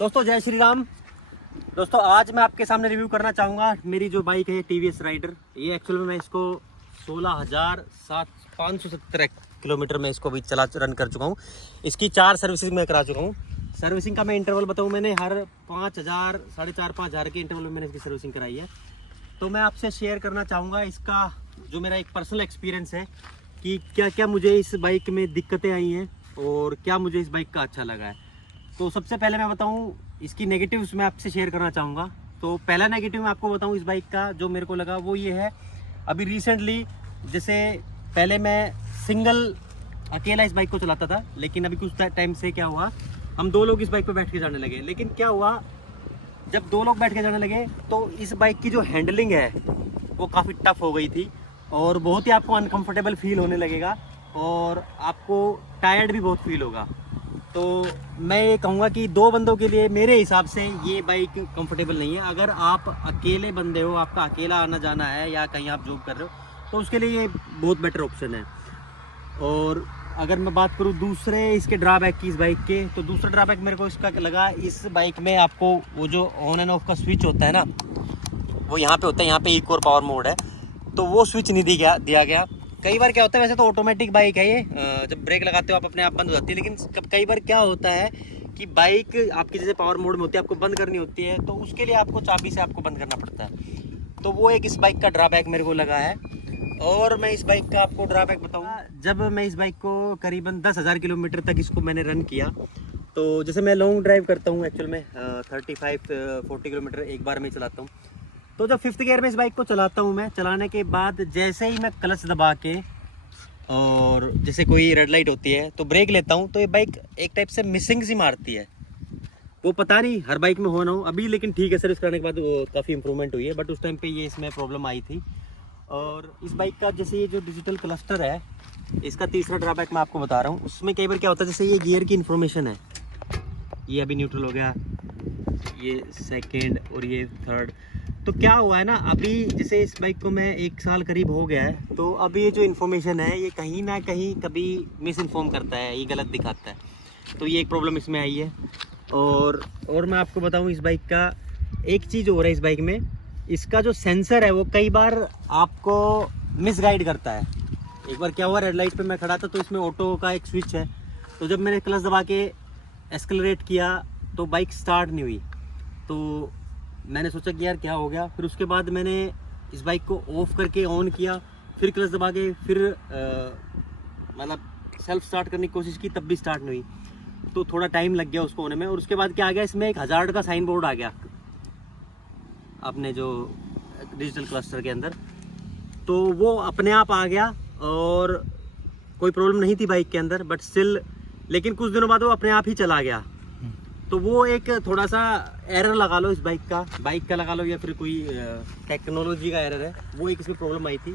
दोस्तों जय श्री राम। दोस्तों आज मैं आपके सामने रिव्यू करना चाहूँगा मेरी जो बाइक है TVS राइडर। ये एक्चुअल में मैं इसको 16,570 किलोमीटर में इसको भी रन कर चुका हूँ। इसकी 4 सर्विसिंग मैं करा चुका हूँ। सर्विसिंग का मैं इंटरवल बताऊँ, मैंने हर 5,000 4,500 के इंटरवल में मैंने इसकी सर्विसिंग कराई है। तो मैं आपसे शेयर करना चाहूँगा इसका जो मेरा एक पर्सनल एक्सपीरियंस है कि क्या क्या मुझे इस बाइक में दिक्कतें आई हैं और क्या मुझे इस बाइक का अच्छा लगा है। तो सबसे पहले मैं बताऊं इसकी नेगेटिव्स मैं आपसे शेयर करना चाहूँगा। तो पहला नेगेटिव मैं आपको बताऊं इस बाइक का जो मेरे को लगा वो ये है, अभी रिसेंटली जैसे पहले मैं सिंगल अकेला इस बाइक को चलाता था, लेकिन अभी कुछ टाइम से क्या हुआ, हम 2 लोग इस बाइक पर बैठ के जाने लगे। लेकिन क्या हुआ, जब 2 लोग बैठ के जाने लगे तो इस बाइक की जो हैंडलिंग है वो काफ़ी टफ हो गई थी और बहुत ही आपको अनकंफर्टेबल फील होने लगेगा और आपको टायर्ड भी बहुत फील होगा। तो मैं ये कहूँगा कि 2 बंदों के लिए मेरे हिसाब से ये बाइक कंफर्टेबल नहीं है। अगर आप अकेले बंदे हो, आपका अकेला आना जाना है या कहीं आप जॉब कर रहे हो, तो उसके लिए ये बहुत बेटर ऑप्शन है। और अगर मैं बात करूँ दूसरे इसके ड्रॉबैक की इस बाइक के, तो दूसरा ड्रॉबैक मेरे को इसका लगा, इस बाइक में आपको वो जो ऑन एंड ऑफ का स्विच होता है ना, वो यहाँ पे होता है। यहाँ पे इको और पावर मोड है, तो वो स्विच नहीं दिया गया। कई बार क्या होता है, वैसे तो ऑटोमेटिक बाइक है ये, जब ब्रेक लगाते हो आप अपने आप बंद हो जाती है। लेकिन कई बार क्या होता है कि बाइक आपकी जैसे पावर मोड में होती है, आपको बंद करनी होती है, तो उसके लिए आपको चाबी से आपको बंद करना पड़ता है। तो वो एक इस बाइक का ड्रॉबैक मेरे को लगा है। और मैं इस बाइक का आपको ड्रॉबैक बताऊँ, जब मैं इस बाइक को करीबन 10,000 किलोमीटर तक इसको मैंने रन किया, तो जैसे मैं लॉन्ग ड्राइव करता हूँ एक्चुअल में 35-40 किलोमीटर एक बार में चलाता हूँ। तो जब 5th गियर में इस बाइक को चलाता हूँ मैं, चलाने के बाद जैसे ही मैं क्लच दबा के और जैसे कोई रेड लाइट होती है तो ब्रेक लेता हूँ, तो ये बाइक एक टाइप से मिसिंग सी मारती है। वो पता नहीं हर बाइक में हो ना हो अभी, लेकिन ठीक है, सर्विस कराने के बाद काफ़ी इंप्रूवमेंट हुई है, बट उस टाइम पे ये इसमें प्रॉब्लम आई थी। और इस बाइक का जैसे ये जो डिजिटल क्लस्टर है, इसका तीसरा ड्रॉबैक मैं आपको बता रहा हूँ। उसमें कई बार क्या होता है, जैसे ये गियर की इन्फॉर्मेशन है, ये अभी न्यूट्रल हो गया, ये सेकेंड और ये थर्ड। तो क्या हुआ है ना, अभी जैसे इस बाइक को मैं 1 साल करीब हो गया है, तो अभी ये जो इन्फॉर्मेशन है ये कहीं ना कहीं कभी मिस इन्फॉर्म करता है, ये गलत दिखाता है। तो ये एक प्रॉब्लम इसमें आई है। और मैं आपको बताऊं इस बाइक का एक चीज़ हो रहा है, इस बाइक में इसका जो सेंसर है वो कई बार आपको मिसगाइड करता है। एक बार क्या हुआ, रेड लाइट पर मैं खड़ा था, तो इसमें ऑटो का एक स्विच है, तो जब मैंने क्लच दबा के एक्सेलरेट किया तो बाइक स्टार्ट नहीं हुई। तो मैंने सोचा कि यार क्या हो गया। फिर उसके बाद मैंने इस बाइक को ऑफ करके ऑन किया, फिर क्लच दबा के फिर मतलब सेल्फ स्टार्ट करने की कोशिश की, तब भी स्टार्ट नहीं हुई। तो थोड़ा टाइम लग गया उसको होने में। और उसके बाद क्या आ गया, इसमें एक हजार्ड का साइन बोर्ड आ गया अपने जो डिजिटल क्लस्टर के अंदर, तो वो अपने आप आ गया और कोई प्रॉब्लम नहीं थी बाइक के अंदर, बट स्टिल लेकिन कुछ दिनों बाद वो अपने आप ही चला गया। तो वो एक थोड़ा सा एरर लगा लो, इस बाइक का लगा लो, या फिर कोई टेक्नोलॉजी का एरर है, वो एक इसमें प्रॉब्लम आई थी।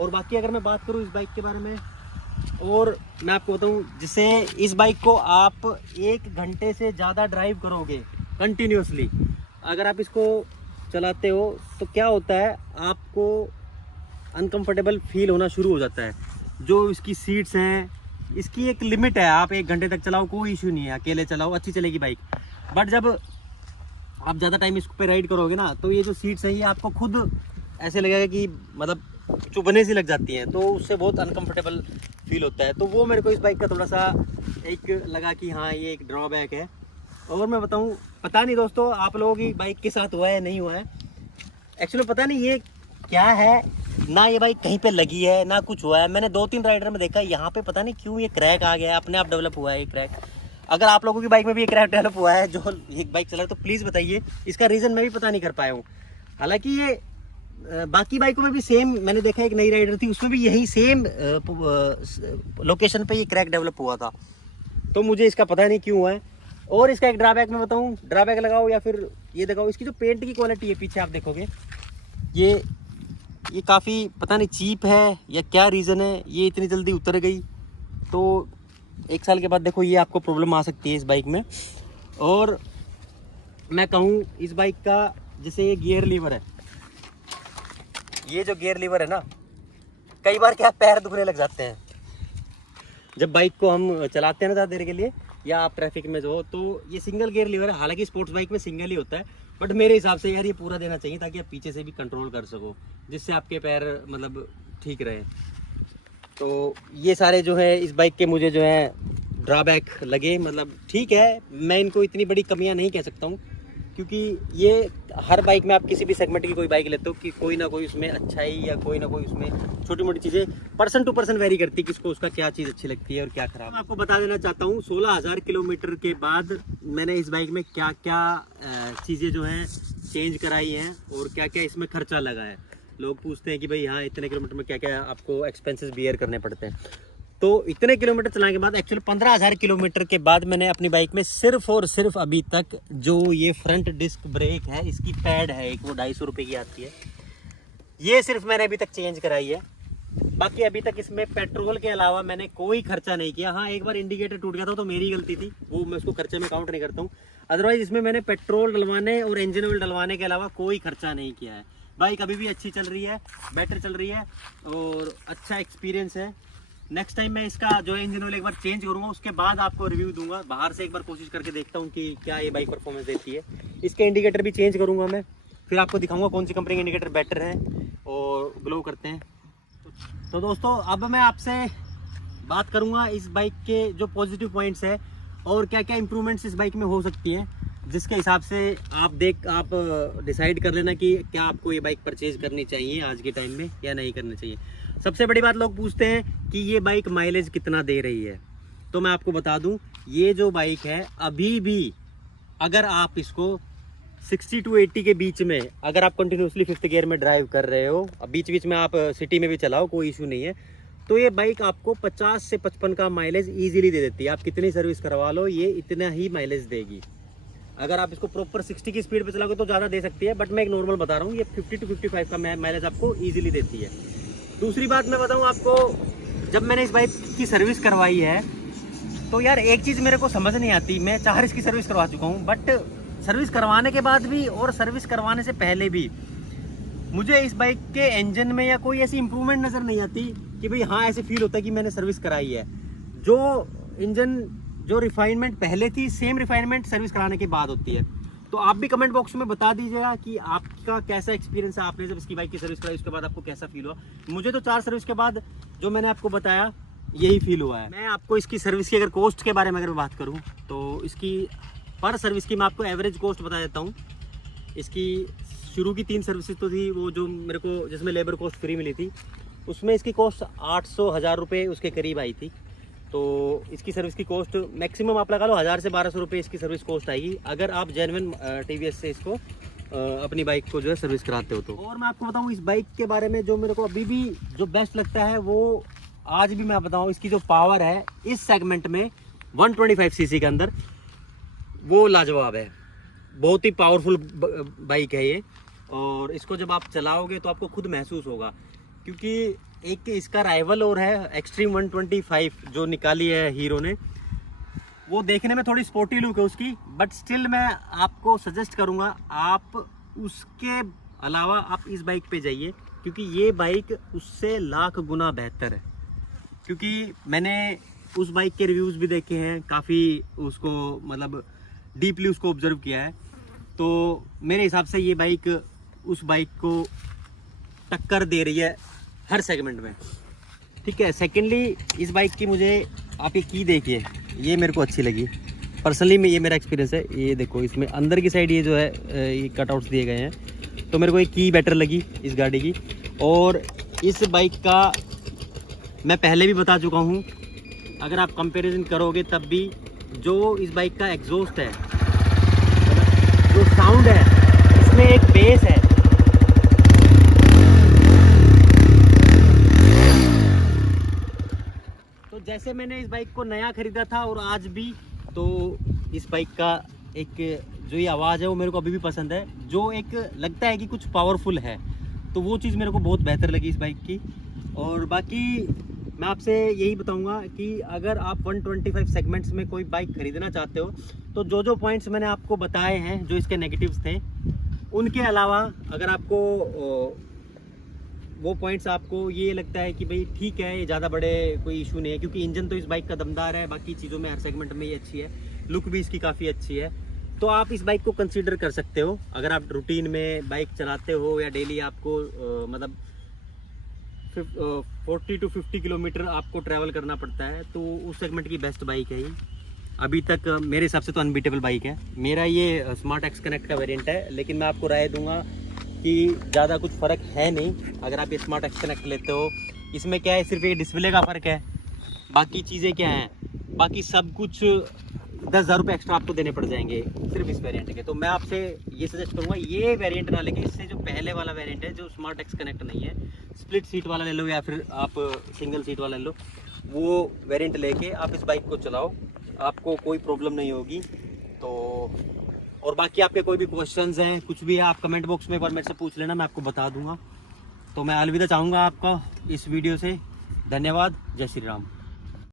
और बाकी अगर मैं बात करूँ इस बाइक के बारे में, और मैं आपको बताऊँ, जैसे इस बाइक को आप 1 घंटे से ज़्यादा ड्राइव करोगे कंटिन्यूसली, अगर आप इसको चलाते हो, तो क्या होता है, आपको अनकंफर्टेबल फील होना शुरू हो जाता है। जो इसकी सीट्स हैं, इसकी एक लिमिट है, आप 1 घंटे तक चलाओ कोई इशू नहीं है, अकेले चलाओ अच्छी चलेगी बाइक। बट जब आप ज़्यादा टाइम इस पे राइड करोगे ना, तो ये जो सीट्स है ये आपको खुद ऐसे लगेगा कि मतलब चुभने सी लग जाती हैं, तो उससे बहुत अनकंफर्टेबल फील होता है। तो वो मेरे को इस बाइक का थोड़ा सा एक लगा कि हाँ ये एक ड्रॉबैक है। और मैं बताऊँ, पता नहीं दोस्तों आप लोगों की बाइक के साथ हुआ है नहीं हुआ है, एक्चुअली पता नहीं ये क्या है, ना ये बाइक कहीं पे लगी है ना कुछ हुआ है। मैंने 2-3 राइडर में देखा, यहाँ पे पता नहीं क्यों ये क्रैक आ गया है, अपने आप डेवलप हुआ है ये क्रैक। अगर आप लोगों की बाइक में भी ये क्रैक डेवलप हुआ है जो एक बाइक चला रहे, तो प्लीज़ बताइए, इसका रीज़न मैं भी पता नहीं कर पाया हूँ। हालांकि ये बाकी बाइकों में भी सेम मैंने देखा, एक नई राइडर थी उसमें भी यही सेम लोकेशन पे ये क्रैक डेवलप हुआ था, तो मुझे इसका पता नहीं क्यों हुआ है। और इसका एक ड्रॉबैक मैं बताऊँ, ड्रॉबैक लगाओ या फिर ये दिखाओ, इसकी जो पेंट की क्वालिटी है पीछे आप देखोगे, ये काफ़ी पता नहीं चीप है या क्या रीज़न है, ये इतनी जल्दी उतर गई। तो 1 साल के बाद देखो ये आपको प्रॉब्लम आ सकती है इस बाइक में। और मैं कहूँ इस बाइक का, जैसे ये गियर लीवर है, ये जो गियर लीवर है ना, कई बार क्या पैर दुखने लग जाते हैं जब बाइक को हम चलाते हैं ना ज़्यादा देर के लिए, या आप ट्रैफिक में जो हो, तो ये सिंगल गियर लीवर है। हालांकि स्पोर्ट्स बाइक में सिंगल ही होता है, बट मेरे हिसाब से यार ये पूरा देना चाहिए ताकि आप पीछे से भी कंट्रोल कर सको, जिससे आपके पैर मतलब ठीक रहे। तो ये सारे जो है इस बाइक के मुझे जो है ड्रॉबैक लगे, मतलब ठीक है, मैं इनको इतनी बड़ी कमियां नहीं कह सकता हूँ, क्योंकि ये हर बाइक में आप किसी भी सेगमेंट की कोई बाइक लेते हो कि कोई ना कोई उसमें अच्छाई या कोई ना कोई उसमें छोटी मोटी चीज़ें पर्सन टू पर्सन वेरी करती है, किसको उसका क्या चीज़ अच्छी लगती है और क्या खराब। मैं आपको बता देना चाहता हूँ 16,000 किलोमीटर के बाद मैंने इस बाइक में क्या क्या चीज़ें जो हैं चेंज कराई हैं और क्या क्या इसमें खर्चा लगा है। लोग पूछते हैं कि भाई हाँ इतने किलोमीटर में क्या क्या आपको एक्सपेंसेस बियर करने पड़ते हैं। तो इतने किलोमीटर चलाने के बाद एक्चुअली 15,000 किलोमीटर के बाद मैंने अपनी बाइक में सिर्फ और सिर्फ अभी तक जो ये फ्रंट डिस्क ब्रेक है, इसकी पैड है एक, वो 250 रुपये की आती है, ये सिर्फ मैंने अभी तक चेंज कराई है। बाकी अभी तक इसमें पेट्रोल के अलावा मैंने कोई खर्चा नहीं किया। हाँ एक बार इंडिकेटर टूट गया था तो मेरी गलती थी, वो मैं उसको खर्चे में काउंट नहीं करता हूँ। अदरवाइज इसमें मैंने पेट्रोल डलवाने और इंजन ऑयल डलवाने के अलावा कोई खर्चा नहीं किया है। बाइक अभी भी अच्छी चल रही है, बेटर चल रही है और अच्छा एक्सपीरियंस है। नेक्स्ट टाइम मैं इसका जो है इंजन ऑयल एक बार चेंज करूंगा, उसके बाद आपको रिव्यू दूंगा। बाहर से एक बार कोशिश करके देखता हूँ कि क्या ये बाइक परफॉर्मेंस देती है। इसके इंडिकेटर भी चेंज करूंगा मैं, फिर आपको दिखाऊंगा कौन सी कंपनी के इंडिकेटर बेटर है और ग्लो करते हैं। तो दोस्तों अब मैं आपसे बात करूंगा इस बाइक के जो पॉजिटिव पॉइंट्स है और क्या क्या इंप्रूवमेंट्स इस बाइक में हो सकती हैं, जिसके हिसाब से आप डिसाइड कर लेना कि क्या आपको ये बाइक परचेज करनी चाहिए आज के टाइम में या नहीं करनी चाहिए। सबसे बड़ी बात, लोग पूछते हैं कि ये बाइक माइलेज कितना दे रही है, तो मैं आपको बता दूं ये जो बाइक है अभी भी अगर आप इसको 60 to 80 के बीच में अगर आप कंटिन्यूसली 5th गियर में ड्राइव कर रहे हो, बीच बीच में आप सिटी में भी चलाओ, कोई इशू नहीं है, तो ये बाइक आपको 50 से 55 का माइलेज ईजिली दे देती है। आप कितनी सर्विस करवा लो ये इतना ही माइलेज देगी। अगर आप इसको प्रॉपर 60 की स्पीड पे चलाओगे तो ज़्यादा दे सकती है, बट मैं एक नॉर्मल बता रहा हूँ, ये 50 to 55 का माइलेज आपको ईजिली देती है। दूसरी बात मैं बताऊँ आपको, जब मैंने इस बाइक की सर्विस करवाई है तो यार एक चीज़ मेरे को समझ नहीं आती, मैं 4 इसकी सर्विस करवा चुका हूँ, बट सर्विस करवाने के बाद भी और सर्विस करवाने से पहले भी मुझे इस बाइक के इंजन में या कोई ऐसी इंप्रूवमेंट नज़र नहीं आती कि भाई हाँ ऐसे फील होता है कि मैंने सर्विस कराई है। जो इंजन जो रिफाइनमेंट पहले थी, सेम रिफाइनमेंट सर्विस कराने के बाद होती है। तो आप भी कमेंट बॉक्स में बता दीजिएगा कि आपका कैसा एक्सपीरियंस है, आपने जब इसकी बाइक की सर्विस कराई उसके बाद आपको कैसा फील हुआ। मुझे तो 4 सर्विस के बाद जो मैंने आपको बताया यही फील हुआ है। मैं आपको इसकी सर्विस की अगर कॉस्ट के बारे में अगर बात करूँ तो इसकी पर सर्विस की मैं आपको एवरेज कॉस्ट बता देता हूँ। इसकी शुरू की 3 सर्विसेज तो थी, वो जो मेरे को जिसमें लेबर कॉस्ट फ्री मिली थी, उसमें इसकी कॉस्ट 800-1000 रुपये उसके करीब आई थी। तो इसकी सर्विस की कॉस्ट मैक्सिमम आप लगा लो 1000 से 1200 रुपये इसकी सर्विस कॉस्ट आएगी अगर आप जेन्युइन टीवीएस से इसको अपनी बाइक को जो है सर्विस कराते हो तो। और मैं आपको बताऊँ इस बाइक के बारे में जो मेरे को अभी भी जो बेस्ट लगता है, वो आज भी मैं बताऊँ, इसकी जो पावर है इस सेगमेंट में 125 सीसी के अंदर वो लाजवाब है। बहुत ही पावरफुल बाइक है ये, और इसको जब आप चलाओगे तो आपको खुद महसूस होगा, क्योंकि एक इसका राइवल और है एक्सट्रीम 125 जो निकाली है हीरो ने, वो देखने में थोड़ी स्पोर्टी लुक है उसकी, बट स्टिल मैं आपको सजेस्ट करूंगा आप उसके अलावा आप इस बाइक पे जाइए, क्योंकि ये बाइक उससे लाख गुना बेहतर है। क्योंकि मैंने उस बाइक के रिव्यूज़ भी देखे हैं, काफ़ी उसको मतलब डीपली उसको ऑब्जर्व किया है, तो मेरे हिसाब से ये बाइक उस बाइक को टक्कर दे रही है हर सेगमेंट में। ठीक है, सेकेंडली इस बाइक की मुझे आप ये की देखिए, ये मेरे को अच्छी लगी पर्सनली में, ये मेरा एक्सपीरियंस है। ये देखो इसमें अंदर की साइड ये जो है ये कटआउट्स दिए गए हैं, तो मेरे को ये की बेटर लगी इस गाड़ी की। और इस बाइक का मैं पहले भी बता चुका हूँ, अगर आप कंपैरिजन करोगे तब भी जो इस बाइक का एग्जॉस्ट है, जो साउंड है, इसमें एक बेस है, तो जैसे मैंने इस बाइक को नया खरीदा था और आज भी, तो इस बाइक का एक जो ये आवाज़ है वो मेरे को अभी भी पसंद है। जो एक लगता है कि कुछ पावरफुल है, तो वो चीज़ मेरे को बहुत बेहतर लगी इस बाइक की। और बाकी मैं आपसे यही बताऊंगा कि अगर आप 125 सेगमेंट्स में कोई बाइक खरीदना चाहते हो, तो जो जो पॉइंट्स मैंने आपको बताए हैं जो इसके नेगेटिव्स थे, उनके अलावा अगर आपको वो पॉइंट्स आपको ये लगता है कि भाई ठीक है, ये ज़्यादा बड़े कोई इशू नहीं है, क्योंकि इंजन तो इस बाइक का दमदार है, बाकी चीज़ों में हर सेगमेंट में ये अच्छी है, लुक भी इसकी काफ़ी अच्छी है। तो आप इस बाइक को कंसीडर कर सकते हो अगर आप रूटीन में बाइक चलाते हो या डेली आपको मतलब 40 to 50 किलोमीटर आपको ट्रैवल करना पड़ता है, तो उस सेगमेंट की बेस्ट बाइक है ये। अभी तक मेरे हिसाब से तो अनबीटेबल बाइक है। मेरा ये स्मार्ट एक्स कनेक्ट का वेरिएंट है, लेकिन मैं आपको राय दूंगा कि ज़्यादा कुछ फ़र्क है नहीं अगर आप ये स्मार्ट एक्स कनेक्ट लेते हो। इसमें क्या है, सिर्फ ये डिस्प्ले का फ़र्क है, बाकी चीज़ें क्या हैं, बाकी सब कुछ 10,000 रुपये एक्स्ट्रा आपको देने पड़ जाएंगे सिर्फ इस वेरिएंट के। तो मैं आपसे ये सजेस्ट करूँगा ये वेरिएंट ना लेके इससे जो पहले वाला वेरिएंट है जो स्मार्ट एक्स कनेक्ट नहीं है, स्प्लिट सीट वाला ले लो या फिर आप सिंगल सीट वाला ले लो, वो वेरिएंट लेके आप इस बाइक को चलाओ, आपको कोई प्रॉब्लम नहीं होगी। तो और बाकी आपके कोई भी क्वेश्चंस हैं, कुछ भी है, आप कमेंट बॉक्स में एक बार मेरे से पूछ लेना, मैं आपको बता दूंगा। तो मैं अलविदा चाहूँगा आपका इस वीडियो से। धन्यवाद। जय श्री राम।